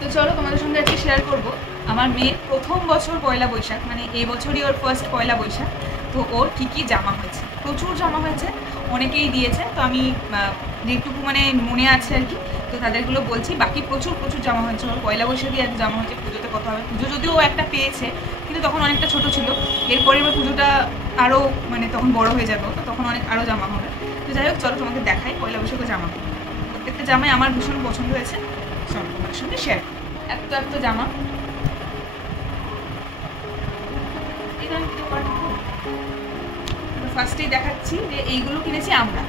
তো চলো তোমাদের সঙ্গে আজকে শেয়ার করবো আমার মেয়ের প্রথম বছর পয়লা বৈশাখ, মানে এই বছরই ওর ফার্স্ট পয়লা বৈশাখ। তো ওর কী কী জামা হয়েছে, প্রচুর জামা হয়েছে, অনেকেই দিয়েছে। তো আমি যেটুকু মানে মনে আছে আর কি, তো তাদেরগুলো বলছি। বাকি প্রচুর প্রচুর জামা হয়েছে ওর। পয়লা বৈশাখই একটা জামা হয়েছে, পুজোতে কত হবে। পুজো যদিও একটা পেয়েছে, কিন্তু তখন অনেকটা ছোট ছিল। এরপরে এবার পুজোটা আরও মানে তখন বড় হয়ে যাবে, তো তখন অনেক আরও জামা হবে। তো যাই হোক, চলো তোমাকে দেখাই পয়লা বৈশাখের জামা। প্রত্যেকটা জামাই আমার ভীষণ পছন্দ হয়েছে, চলো তোমাদের সঙ্গে শেয়ার। এত জামা ফার্স্টেই দেখাচ্ছি যে এইগুলো কিনেছি আমরা,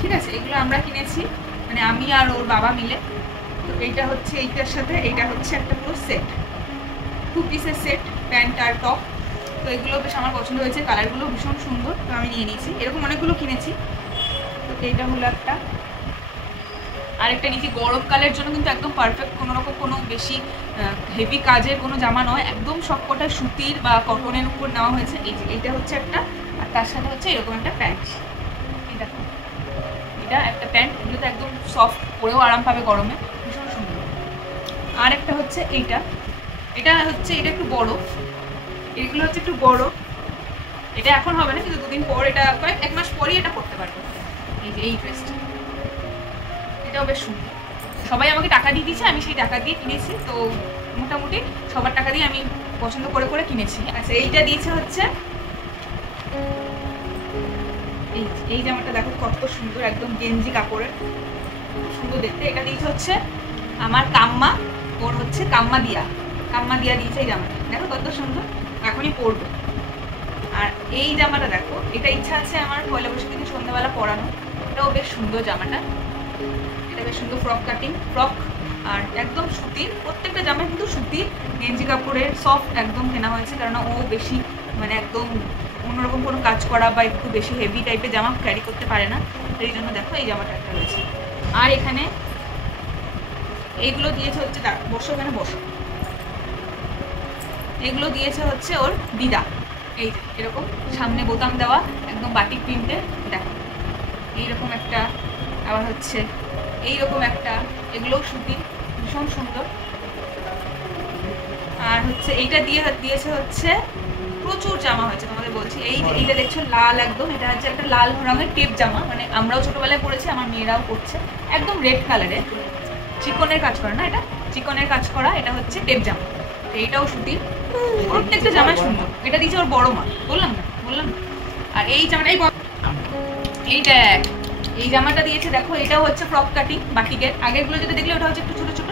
ঠিক আছে? এগুলো আমরা কিনেছি, মানে আমি আর ওর বাবা মিলে। তো এইটা হচ্ছে এইটার সাথে এইটা হচ্ছে একটা পুরো সেট, 2 পিসের সেট, প্যান্ট আর টপ। তো এগুলো বেশ আমার পছন্দ হয়েছে, কালারগুলো ভীষণ সুন্দর, তো আমি নিয়ে নিয়েছি। এরকম অনেকগুলো কিনেছি। তো এইটা হলো একটা, আরেকটা নিয়েছি গরমকালের জন্য, কিন্তু একদম পারফেক্ট, কোনোরকম কোনো বেশি হেভি কাজের কোনো জামা নয়, একদম সবকটা সুতির বা কটনের উপর নেওয়া হয়েছে। এই যে এইটা হচ্ছে একটা, আর তার সাথে হচ্ছে এরকম একটা প্যান্ট। এটা একটা প্যান্ট, এগুলো তো একদম সফট, পরেও আরাম পাবে গরমে, ভীষণ সুন্দর। আর একটা হচ্ছে এইটা, এটা হচ্ছে এটা একটু বড়, এগুলো হচ্ছে একটু বড়। এটা এখন হবে না, কিন্তু দুদিন পর, এটা এক মাস পরই এটা পরতে পারবো। এই যে এই ড্রেসটা, এটাও বেশ সুন্দর। সবাই আমাকে টাকা দিয়ে দিয়েছে, আমি সেই টাকা দিয়ে কিনেছি। তো মোটামুটি সবার টাকা দিয়ে আমি পছন্দ করে করে কিনেছি। আচ্ছা, এইটা দিয়েছে হচ্ছে এই জামাটা, দেখো কত সুন্দর, একদম গেঞ্জি কাপড়ের, সুন্দর দেখতে। এটা দিয়েছে হচ্ছে আমার কাম্মা, ওর হচ্ছে কাম্মা দিয়া দিয়েছে এই জামাটা, দেখো কত সুন্দর, এখনই পরবো। আর এই জামাটা দেখো, এটা ইচ্ছা আছে আমার পয়লা বৈশাখ দিন সন্ধ্যাবেলা পরানো। এটাও বেশ সুন্দর জামাটা, এটা বেশ সুন্দর ফ্রক কাটিং ফ্রক, আর একদম সুতির। প্রত্যেকটা জামা কিন্তু সুতির গেঞ্জি কাপড়ের, সফট একদম কেনা হয়েছে, কারণ ও বেশি মানে একদম অন্যরকম কোনো কাজ করা বা একটু বেশি হেভি টাইপের জামা ক্যারি করতে পারে না। সেই জন্য দেখো এই জামাটা একটা রয়েছে। আর এখানে এইগুলো দিয়েছে হচ্ছে, বসো এখানে বসো, এগুলো দিয়েছে হচ্ছে ওর দিদা। এই যে এরকম সামনে বোতাম দেওয়া, একদম বাটিক প্রিন্টের, দেখো এইরকম একটা, আবার হচ্ছে এইরকম একটা, এগুলোও সুতির, ভীষণ সুন্দর। আর হচ্ছে এইটা দিয়েছে হচ্ছে, প্রচুর জামা হয়েছে তোমাদের বলছি। এইটা দেখছো লাল, একদম এটা হচ্ছে একটা লাল রঙের টেপ জামা, মানে আমরাও ছোটবেলায় পরেছি, আমার মেয়েরাও পরছে, একদম রেড কালারের, চিকনের কাজ করা না, এটা চিকনের কাজ করা, এটা হচ্ছে টেপ জামা। এইটাও সুতির, প্রত্যেকটা জামাই সুন্দর। এটা দিয়েছে ওর বড় মা, বললাম না। আর এই জামাটা, এইটা এই জামাটা দিয়েছে, দেখো এটাও হচ্ছে ফ্রক কাটিং বাটিকের। আগেরগুলো যেটা দেখলে ওটা হচ্ছে একটু ছোট ছোট,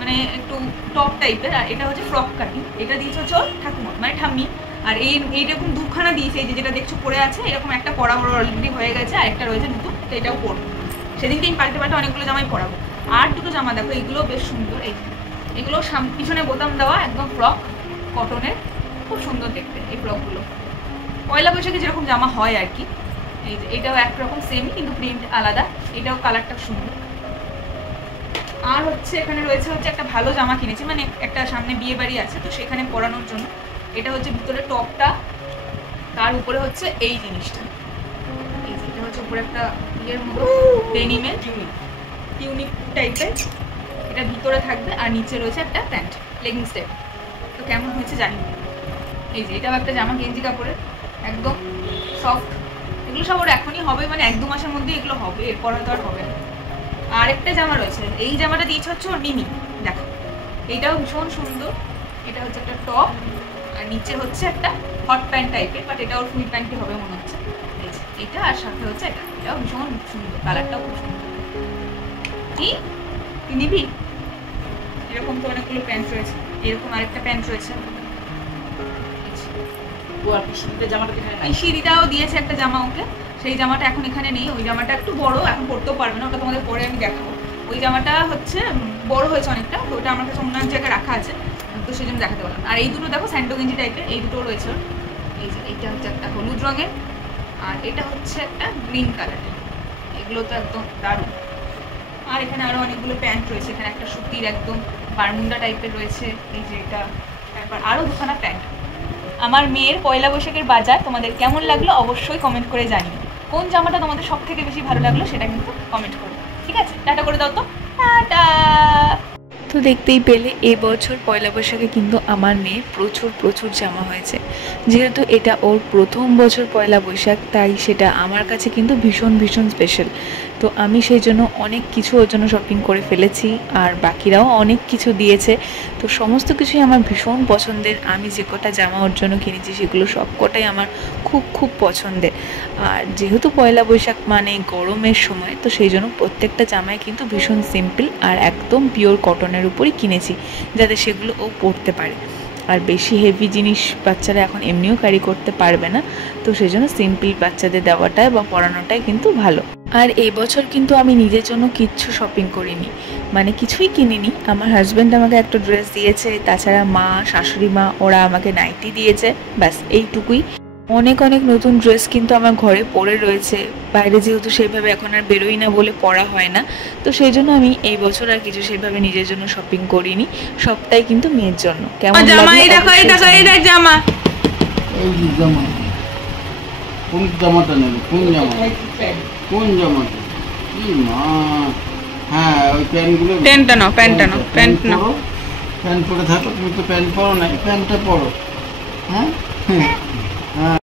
মানে একটু টপ টাইপের, আর এটা হচ্ছে ফ্রক কাটিং। এটা দিয়েছে হচ্ছে ওর ঠাকুমা, মানে ঠাম্মি। আর এইরকম দুখানা দিয়েছে, এই যেটা দেখছো পরে আছে, এরকম একটা পরা ওর অলরেডি হয়ে গেছে, আর একটা রয়েছে নতুন, তো এটাও পরবো। সেদিনকে আমি পাল্টে অনেকগুলো জামাই পরাবো। আর দুটো জামা দেখো, এইগুলো বেশ সুন্দর, এগুলো পিছনে বোতাম দেওয়া, একদম ফ্রক কটনের, খুব সুন্দর দেখতে এই ফ্রকগুলো। পয়লা বৈশাখে যেরকম জামা হয় আর কি। এই যে এটাও একরকম সেমই, কিন্তু প্রিন্ট আলাদা, এটাও কালারটা সুন্দর। আর হচ্ছে এখানে রয়েছে হচ্ছে একটা ভালো জামা কিনেছি, মানে একটা সামনে বিয়ে বাড়ি আছে, তো সেখানে পরানোর জন্য। এটা হচ্ছে ভিতরে টপটা, তার উপরে হচ্ছে এই জিনিসটা, এই যে এটা হচ্ছে উপরে একটা ইয়ের মতো ডেনিমের টিউনিক টাইপের, এটা ভিতরে থাকবে, আর নিচে রয়েছে একটা প্যান্ট, লেগিংস টাইপ। তো কেমন হয়েছে জানি না। এই যে এটাও একটা জামা গেঞ্জি কাপড়ের, একদম সফট। এগুলো সব ওর এখনই হবে, মানে 1-2 মাসের মধ্যে এগুলো হবে, এরপর হয়তো আর হবে না। আর একটা জামা রয়েছে, এই জামাটা দিয়েছে হচ্ছে ওর মিমি, দেখো এইটাও ভীষণ সুন্দর। এটা হচ্ছে একটা টপ, আর নিচে হচ্ছে একটা হট প্যান্ট টাইপের, বাট এটা ওর ফুল প্যান্টই হবে মনে হচ্ছে। এই যে এটা, আর সাথে হচ্ছে এটাও ভীষণ সুন্দর, কালারটাও খুব সুন্দর। কি তুই নিবি? এরকম তো অনেকগুলো প্যান্ট রয়েছে, এরকম আরেকটা প্যান্ট রয়েছে। পিসিদিটাও দিয়েছে একটা জামা ওকে, সেই জামাটা এখন এখানে নেই। ওই জামাটা একটু বড়, এখন পরতেও পারবে না, ওটা তোমাদের পরে আমি দেখাবো। ওই জামাটা হচ্ছে বড় হয়েছে অনেকটা, তো ওটা আমার কাছে অন্য এক জায়গায় রাখা আছে, তো সেই জন্য দেখাতে পারলাম। আর এই দুটো দেখো স্যান্ডো গেঞ্জি টাইপের, এই দুটো রয়েছে। এই যে এইটা হচ্ছে একটা হলুদ রঙের, আর এটা হচ্ছে একটা গ্রিন কালারের। এগুলো তো একদম দারুণ। আর এখানে আরো অনেকগুলো প্যান্ট রয়েছে, এখানে একটা সুতির একদম বারমুন্ডা টাইপের রয়েছে, এই যে এটা, তারপর আরো দুখানা প্যান্ট। আমার মেয়ের পয়লা বৈশাখের বাজার তোমাদের কেমন লাগলো অবশ্যই কমেন্ট করে জানিও। কোন জামাটা তোমাদের সব থেকে বেশি ভালো লাগলো সেটা কিন্তু কমেন্ট করো, ঠিক আছে? টাটা করে দাও তো, টাটা। তো দেখতেই পেলে এবছর পয়লা বৈশাখে কিন্তু আমার মেয়ের প্রচুর প্রচুর জামা হয়েছে। যেহেতু এটা ওর প্রথম বছর পয়লা বৈশাখ, তাই সেটা আমার কাছে কিন্তু ভীষণ ভীষণ স্পেশাল। তো আমি সেই জন্য অনেক কিছু ওর জন্য শপিং করে ফেলেছি, আর বাকিরাও অনেক কিছু দিয়েছে। তো সমস্ত কিছুই আমার ভীষণ পছন্দের। আমি যে কটা জামা ওর জন্য কিনেছি সেগুলো সব কটাই আমার খুব খুব পছন্দের। আর যেহেতু পয়লা বৈশাখ মানে গরমের সময়, তো সেই জন্য প্রত্যেকটা জামাই কিন্তু ভীষণ সিম্পল আর একদম পিওর কটনের উপরই কিনেছি, যাতে সেগুলো ও পরতে পারে। আর বেশি হেভি জিনিস বাচ্চারা এখন এমনিও ক্যারি করতে পারবে না, তো সেই জন্য সিম্পল বাচ্চাদের দেওয়াটাই বা পরানোটাই কিন্তু ভালো। আর এই বছর কিন্তু আমি নিজের জন্য কিচ্ছু শপিং করিনি, মানে কিছুই কিনিনি। আমার হাজব্যান্ড আমাকে একটা ড্রেস দিয়েছে, তাছাড়া মা, শাশুড়ি মা ওরা আমাকে নাইটি দিয়েছে, ব্যাস এইটুকুই। অনেক অনেক নতুন ড্রেস কিন্তু আমার ঘরে পড়ে রয়েছে, বাইরে যেহেতু সেইভাবে এখন আর বেরোই না বলে পরা হয় না, তো সেই জন্য আমি এই বছর আর কিছু সেইভাবে নিজের জন্য শপিং করিনি, সবটাই কিন্তু মেয়ের জন্য। কেমন জামা? এই দেখো, এই দেখো, এই দেখ জামা, এই জামা। কোন জামাটা নেবে? কোন জামা? কোন জামাটা? কি মা! হ্যাঁ, ওই প্যান্টগুলো, প্যান্টটা নাও, প্যান্টটা নাও, প্যান্ট নাও। প্যান্ট পরে থাকো, তুমি তো প্যান্ট পরো না, প্যান্টটা পরো। হ্যাঁ হ্যাঁ।